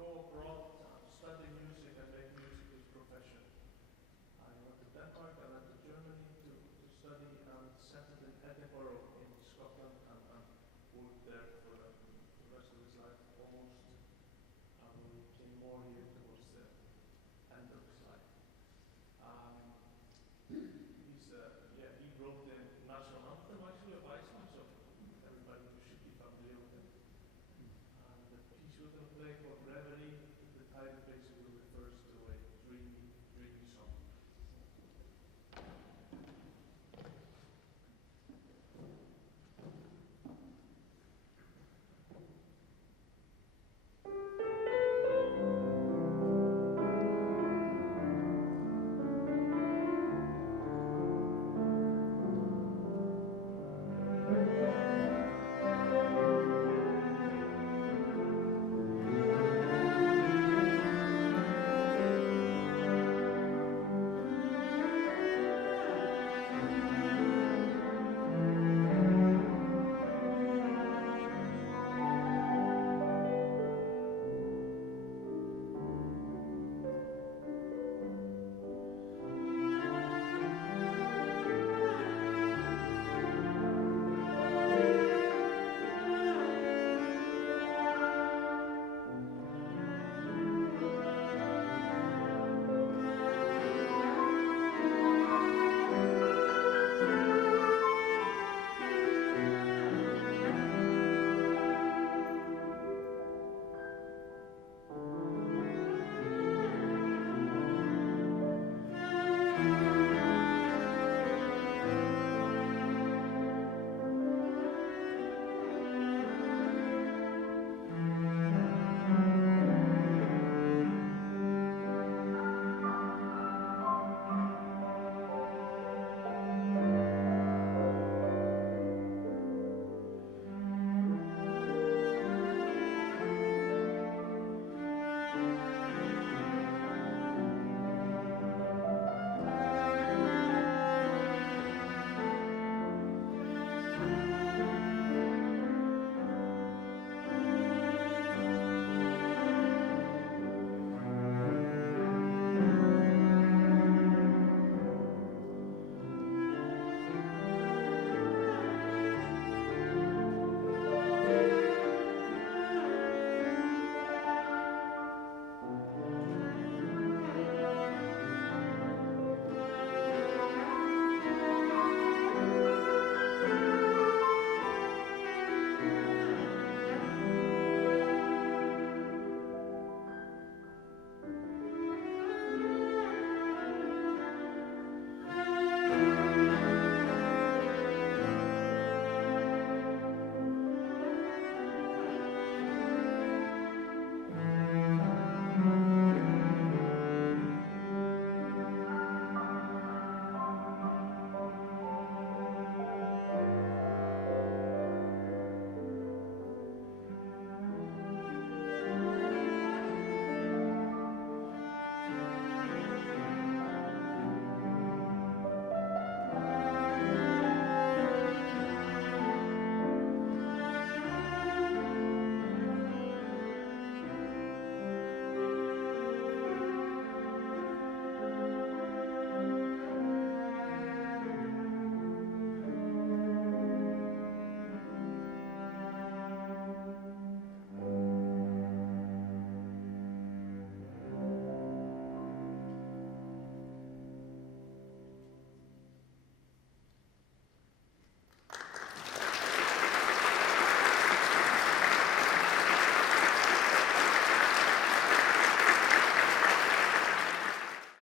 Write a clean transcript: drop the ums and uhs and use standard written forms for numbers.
go abroad, study music, and make music his profession. I went to Denmark, I went to Germany to study, and settled in Edinburgh in Scotland, and worked there for the rest of his life, almost. I will say more here towards the end of his life. He wrote the national anthem actually of Iceland, so everybody should be familiar with it. And the piece we're going to play called Revel